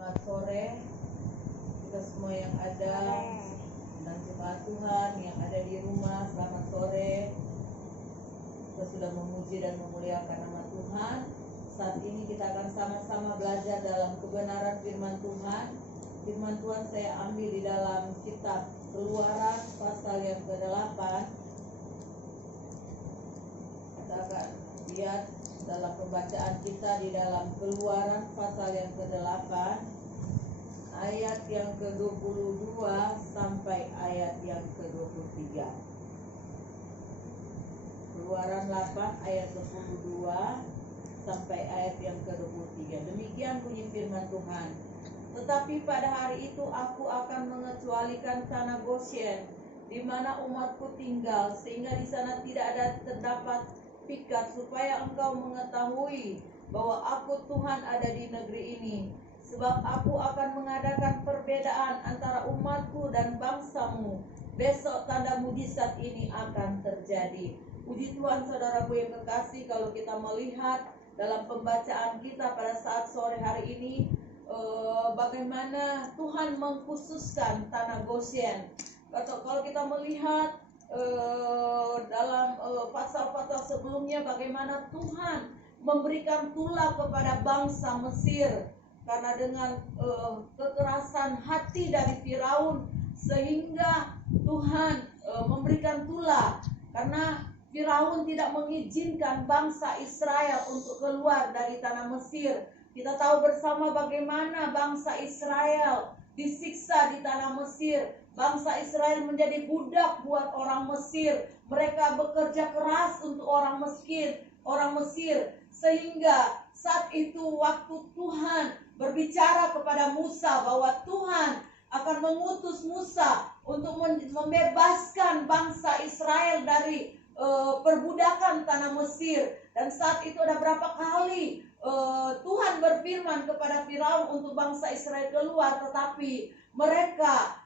Selamat sore kita semua yang ada dan jemaat Tuhan yang ada di rumah. Selamat sore. Kita sudah memuji dan memuliakan nama Tuhan. Saat ini kita akan sama-sama belajar dalam kebenaran firman Tuhan. Firman Tuhan saya ambil di dalam kitab Keluaran pasal yang ke-8. Kita akan lihat dalam pembacaan kita di dalam Keluaran pasal yang ke-8 ayat yang ke-22 sampai ayat yang ke-23. Keluaran 8 ayat 22 sampai ayat yang ke-23. Demikian bunyi firman Tuhan. Tetapi pada hari itu aku akan mengecualikan tanah Goshen di mana umatku tinggal, sehingga di sana tidak ada terdapat pikat, supaya engkau mengetahui bahwa aku Tuhan ada di negeri ini. Sebab aku akan mengadakan perbedaan antara umatku dan bangsamu. Besok tanda mujizat ini akan terjadi. Puji Tuhan, saudaraku yang kekasih, kalau kita melihat dalam pembacaan kita pada saat sore hari ini, bagaimana Tuhan mengkhususkan tanah Goshen. Kalau kita melihat dalam pasal-pasal sebelumnya, bagaimana Tuhan memberikan tulah kepada bangsa Mesir karena dengan kekerasan hati dari Firaun, sehingga Tuhan memberikan tulah karena Firaun tidak mengizinkan bangsa Israel untuk keluar dari tanah Mesir. Kita tahu bersama bagaimana bangsa Israel disiksa di tanah Mesir. Bangsa Israel menjadi budak buat orang Mesir. Mereka bekerja keras untuk orang Mesir. Sehingga saat itu waktu Tuhan berbicara kepada Musa bahwa Tuhan akan mengutus Musa untuk membebaskan bangsa Israel dari perbudakan tanah Mesir. Dan saat itu ada berapa kali Tuhan berfirman kepada Firaun untuk bangsa Israel keluar, tetapi mereka,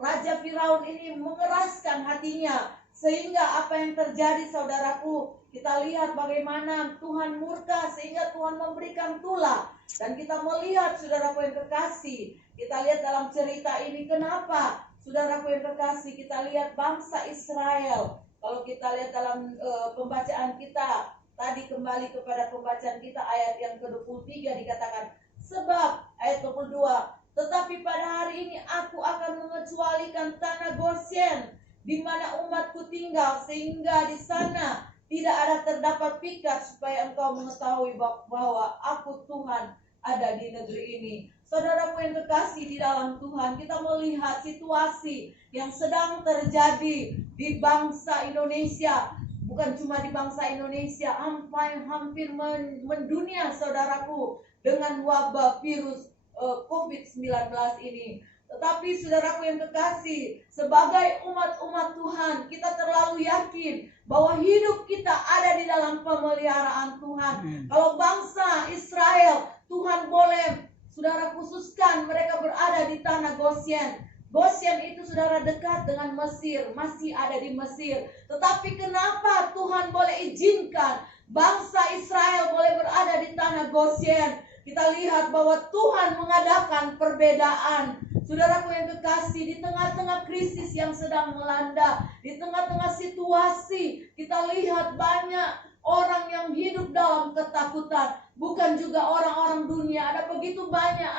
Raja Firaun ini mengeraskan hatinya, sehingga apa yang terjadi, saudaraku, kita lihat bagaimana Tuhan murka sehingga Tuhan memberikan tulah. Dan kita melihat, saudaraku yang kekasih, kita lihat dalam cerita ini kenapa, saudaraku yang kekasih, kita lihat bangsa Israel. Kalau kita lihat dalam pembacaan kita tadi, kembali kepada pembacaan kita ayat yang ke-23, dikatakan, sebab ayat 22, tetapi pada hari ini aku akan mengecualikan tanah Goshen di mana umatku tinggal, sehingga di sana tidak ada terdapat pikat, supaya engkau mengetahui bahwa aku Tuhan ada di negeri ini. Saudaraku yang kekasih di dalam Tuhan, kita melihat situasi yang sedang terjadi di bangsa Indonesia. Bukan cuma di bangsa Indonesia, hampir mendunia, saudaraku, dengan wabah virus COVID-19 ini. Tetapi saudaraku yang kekasih, sebagai umat-umat Tuhan, kita terlalu yakin bahwa hidup kita ada di dalam pemeliharaan Tuhan. Kalau bangsa Israel, Tuhan boleh, saudara, khususkan mereka berada di tanah Goshen. Goshen itu, saudara, dekat dengan Mesir, masih ada di Mesir. Tetapi kenapa Tuhan boleh izinkan bangsa Israel boleh berada di tanah Goshen? Kita lihat bahwa Tuhan mengadakan perbedaan. Saudaraku yang kekasih, di tengah-tengah krisis yang sedang melanda, di tengah-tengah situasi, kita lihat banyak orang yang hidup dalam ketakutan. Bukan juga orang-orang dunia, ada begitu banyak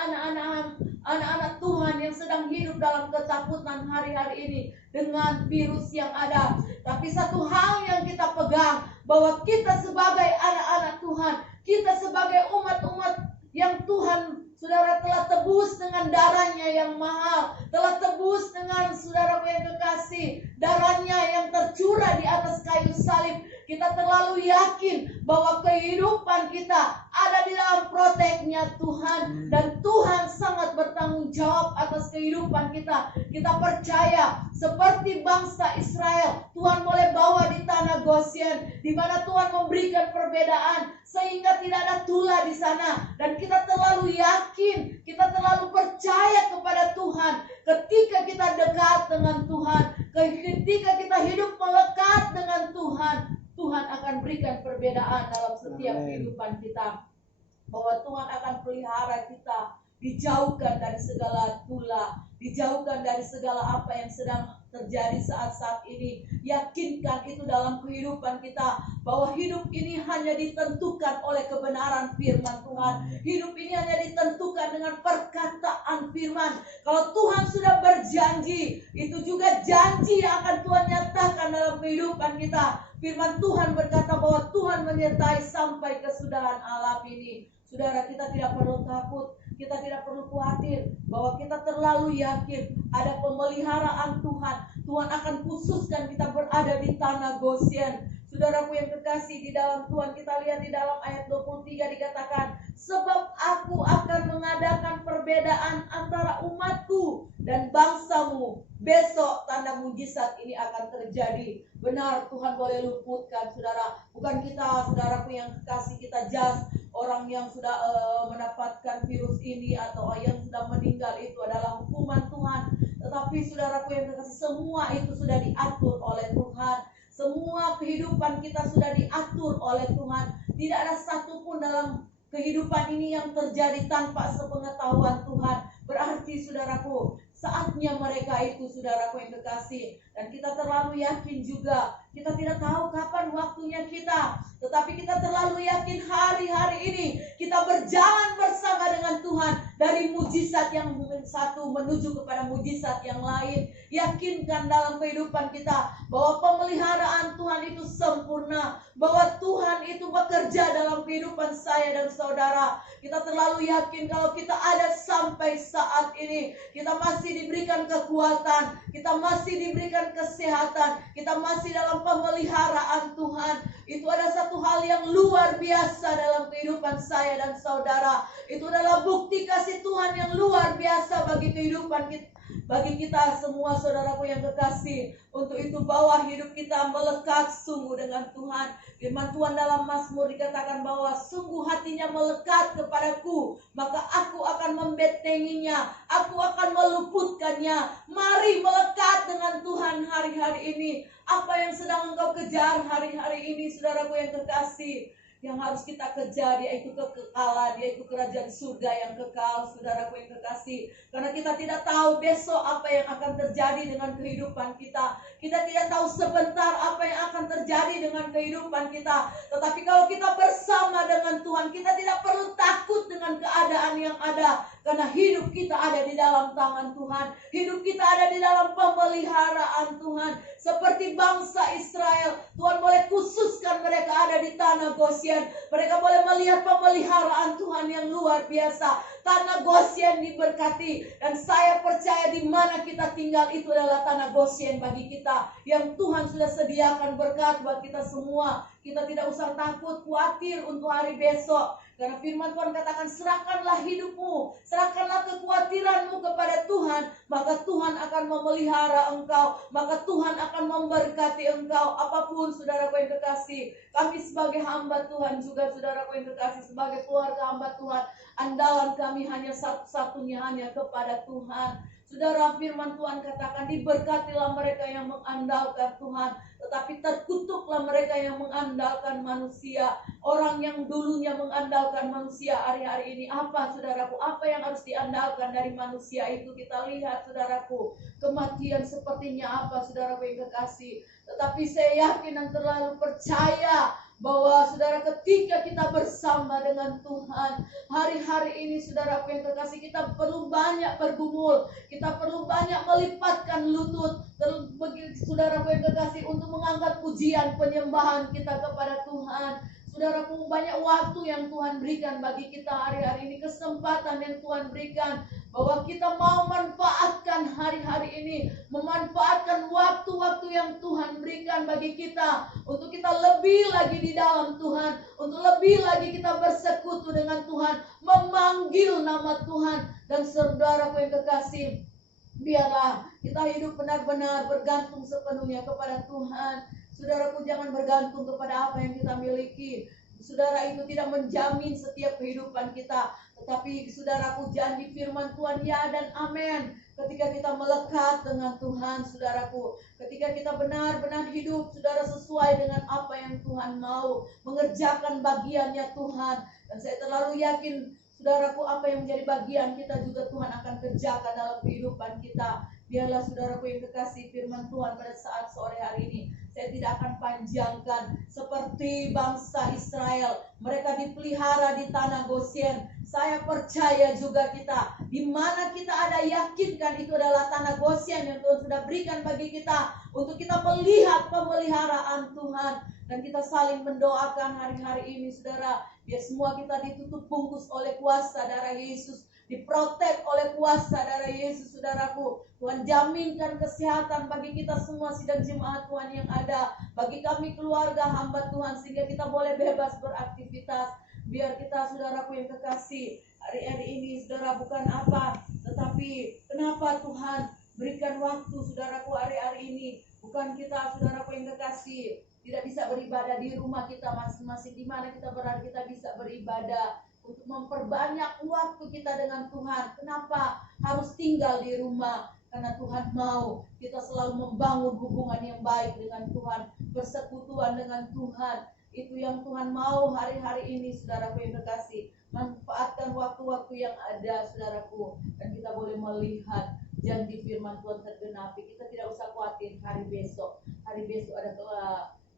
anak-anak Tuhan yang sedang hidup dalam ketakutan hari-hari ini dengan virus yang ada. Tapi satu hal yang kita pegang, bahwa kita sebagai anak-anak Tuhan, kita sebagai umat-umat yang Tuhan, saudara, telah tebus dengan darahnya yang mahal, telah tebus dengan, saudara yang kekasih, darahnya yang tercurah di atas kayu salib. Kita terlalu yakin bahwa kehidupan kita ada di dalam proteknya Tuhan, dan Tuhan sangat bertanggung jawab atas kehidupan kita. Kita percaya seperti bangsa Israel, Tuhan boleh bawa di tanah Goshen, di mana Tuhan memberikan perbedaan sehingga tidak ada tulah di sana. Dan kita terlalu yakin, kita terlalu percaya kepada Tuhan. Ketika kita dekat dengan Tuhan, ketika kita hidup melekat dengan Tuhan, Tuhan akan berikan perbedaan dalam setiap kehidupan kita. Bahwa Tuhan akan pelihara kita, dijauhkan dari segala tula, dijauhkan dari segala apa yang sedang terjadi saat-saat ini. Yakinkan itu dalam kehidupan kita, bahwa hidup ini hanya ditentukan oleh kebenaran firman Tuhan. Hidup ini hanya ditentukan dengan perkataan firman. Kalau Tuhan sudah berjanji, itu juga janji yang akan Tuhan nyatakan dalam kehidupan kita. Firman Tuhan berkata bahwa Tuhan menyertai sampai kesudahan alam ini. Saudara, kita tidak perlu takut, kita tidak perlu khawatir, bahwa kita terlalu yakin ada pemeliharaan Tuhan. Tuhan akan khususkan kita berada di tanah Gosyen. Saudaraku yang kekasih di dalam Tuhan, kita lihat di dalam ayat 23 dikatakan, sebab aku akan mengadakan perbedaan antara umatku dan bangsamu. Besok tanda mujizat ini akan terjadi. Benar, Tuhan boleh luputkan, saudara. Bukan kita, saudaraku yang kekasih, kita judge orang yang sudah mendapatkan virus ini atau yang sudah meninggal, itu adalah hukuman Tuhan. Tetapi saudaraku yang kekasih, semua itu sudah diatur oleh Tuhan. Semua kehidupan kita sudah diatur oleh Tuhan. Tidak ada satupun dalam kehidupan ini yang terjadi tanpa sepengetahuan Tuhan. Berarti saudaraku, saatnya mereka itu, saudaraku yang kekasih. Dan kita terlalu yakin juga, kita tidak tahu kapan waktunya kita, tetapi kita terlalu yakin hari-hari ini kita berjalan bersama dengan Tuhan, dari mujizat yang satu menuju kepada mujizat yang lain. Yakinkan dalam kehidupan kita bahwa pemeliharaan Tuhan itu sempurna, bahwa Tuhan itu bekerja dalam kehidupan saya dan saudara. Kita terlalu yakin kalau kita ada sampai saat ini, kita masih diberikan kekuatan, kita masih diberikan kesehatan, kita masih dalam pemeliharaan Tuhan. Itu ada satu hal yang luar biasa dalam kehidupan saya dan saudara. Itu adalah bukti kasih Tuhan yang luar biasa bagi kehidupan kita, bagi kita semua, saudaraku yang kekasih. Untuk itu bawa hidup kita melekat sungguh dengan Tuhan. Firman Tuhan dalam Mazmur dikatakan bahwa sungguh hatinya melekat kepadaku, maka aku akan membentenginya, aku akan meluputkannya. Mari melekat dengan Tuhan hari-hari ini. Apa yang sedang engkau kejar hari-hari ini, saudaraku yang kekasih? Yang harus kita kejar yaitu kekekalan, yaitu kerajaan surga yang kekal, saudaraku yang kekasih. Karena kita tidak tahu besok apa yang akan terjadi dengan kehidupan kita. Kita tidak tahu sebentar apa yang akan terjadi dengan kehidupan kita. Tetapi kalau kita bersama dengan Tuhan, kita tidak perlu takut dengan keadaan yang ada. Karena hidup kita ada di dalam tangan Tuhan. Hidup kita ada di dalam pemeliharaan Tuhan. Seperti bangsa Israel, Tuhan boleh khususkan mereka ada di tanah Gosyen. Mereka boleh melihat pemeliharaan Tuhan yang luar biasa. Tanah Gosyen diberkati. Dan saya percaya di mana kita tinggal itu adalah tanah Gosyen bagi kita. Yang Tuhan sudah sediakan berkat buat kita semua. Kita tidak usah takut, khawatir untuk hari besok. Karena firman Tuhan katakan, serahkanlah hidupmu, serahkanlah kekhawatiranmu kepada Tuhan, maka Tuhan akan memelihara engkau, maka Tuhan akan memberkati engkau. Apapun, saudaraku yang kekasih, kami sebagai hamba Tuhan juga, saudaraku yang kekasih, sebagai keluarga hamba Tuhan, andalan kami hanya satu-satunya hanya kepada Tuhan. Saudara, firman Tuhan katakan, diberkatilah mereka yang mengandalkan Tuhan, tetapi terkutuklah mereka yang mengandalkan manusia. Orang yang dulunya mengandalkan manusia hari-hari ini apa, saudaraku? Apa yang harus diandalkan dari manusia itu? Kita lihat, saudaraku, kematian sepertinya apa, saudaraku yang kekasih. Tetapi saya yakin dan terlalu percaya bahwa saudara, ketika kita bersama dengan Tuhan hari-hari ini, saudaraku yang kekasih, kita perlu banyak bergumul, kita perlu banyak melipatkan lutut, saudaraku yang kekasih, untuk mengangkat pujian penyembahan kita kepada Tuhan. Saudaraku, banyak waktu yang Tuhan berikan bagi kita hari-hari ini, kesempatan yang Tuhan berikan, bahwa kita mau manfaatkan hari-hari ini, memanfaatkan waktu-waktu yang Tuhan berikan bagi kita, untuk kita lebih lagi di dalam Tuhan, untuk lebih lagi kita bersekutu dengan Tuhan, memanggil nama Tuhan. Dan saudaraku yang kekasih, biarlah kita hidup benar-benar bergantung sepenuhnya kepada Tuhan. Saudaraku, jangan bergantung kepada apa yang kita miliki. Saudara, itu tidak menjamin setiap kehidupan kita. Tetapi saudaraku, janji firman Tuhan ya dan amin. Ketika kita melekat dengan Tuhan, saudaraku, ketika kita benar-benar hidup, saudara, sesuai dengan apa yang Tuhan mau, mengerjakan bagiannya Tuhan. Dan saya terlalu yakin, Saudaraku, apa yang menjadi bagian kita juga Tuhan akan kerjakan dalam kehidupan kita. Biarlah saudaraku yang kekasih, firman Tuhan pada saat sore hari ini, saya tidak akan panjangkan. Seperti bangsa Israel, mereka dipelihara di tanah Goshen. Saya percaya juga kita, di mana kita ada, yakinkan itu adalah tanah Goshen yang Tuhan sudah berikan bagi kita, untuk kita melihat pemeliharaan Tuhan. Dan kita saling mendoakan hari-hari ini, saudara, biar semua kita ditutup bungkus oleh kuasa darah Yesus, diprotek oleh kuasa darah Yesus, saudaraku. Tuhan jaminkan kesehatan bagi kita semua, sidang jemaat Tuhan yang ada, bagi kami keluarga hamba Tuhan, sehingga kita boleh bebas beraktivitas. Biar kita, saudaraku yang kekasih, hari-hari ini saudara, bukan apa, tetapi kenapa Tuhan berikan waktu, saudaraku, hari-hari ini. Bukan kita, saudaraku yang kekasih, tidak bisa beribadah di rumah kita masing-masing, di mana kita berada, kita bisa beribadah untuk memperbanyak waktu kita dengan Tuhan. Kenapa harus tinggal di rumah? Karena Tuhan mau kita selalu membangun hubungan yang baik dengan Tuhan, persekutuan dengan Tuhan. Itu yang Tuhan mau hari-hari ini, saudaraku yang kekasih. Manfaatkan waktu-waktu yang ada, saudaraku, dan kita boleh melihat janji firman Tuhan tergenapi. Kita tidak usah khawatir hari besok. Hari besok ada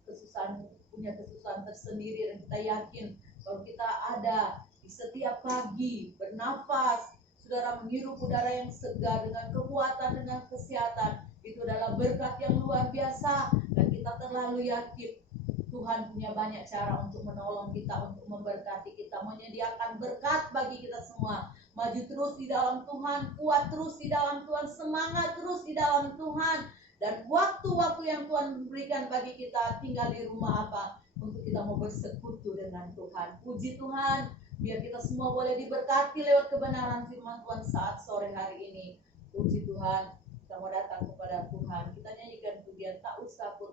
kesusahan, punya kesusahan tersendiri, dan kita yakin bahwa kita ada di setiap pagi bernafas, saudara, menghirup udara yang segar dengan kekuatan, dengan kesehatan. Itu adalah berkat yang luar biasa, dan kita terlalu yakin Tuhan punya banyak cara untuk menolong kita, untuk memberkati kita, menyediakan berkat bagi kita semua. Maju terus di dalam Tuhan, kuat terus di dalam Tuhan, semangat terus di dalam Tuhan. Dan waktu-waktu yang Tuhan berikan bagi kita, tinggal di rumah apa? Untuk kita mau bersekutu dengan Tuhan. Puji Tuhan, biar kita semua boleh diberkati lewat kebenaran firman Tuhan saat sore hari ini. Puji Tuhan, kita mau datang kepada Tuhan. Kita nyanyikan pujian tak usah pun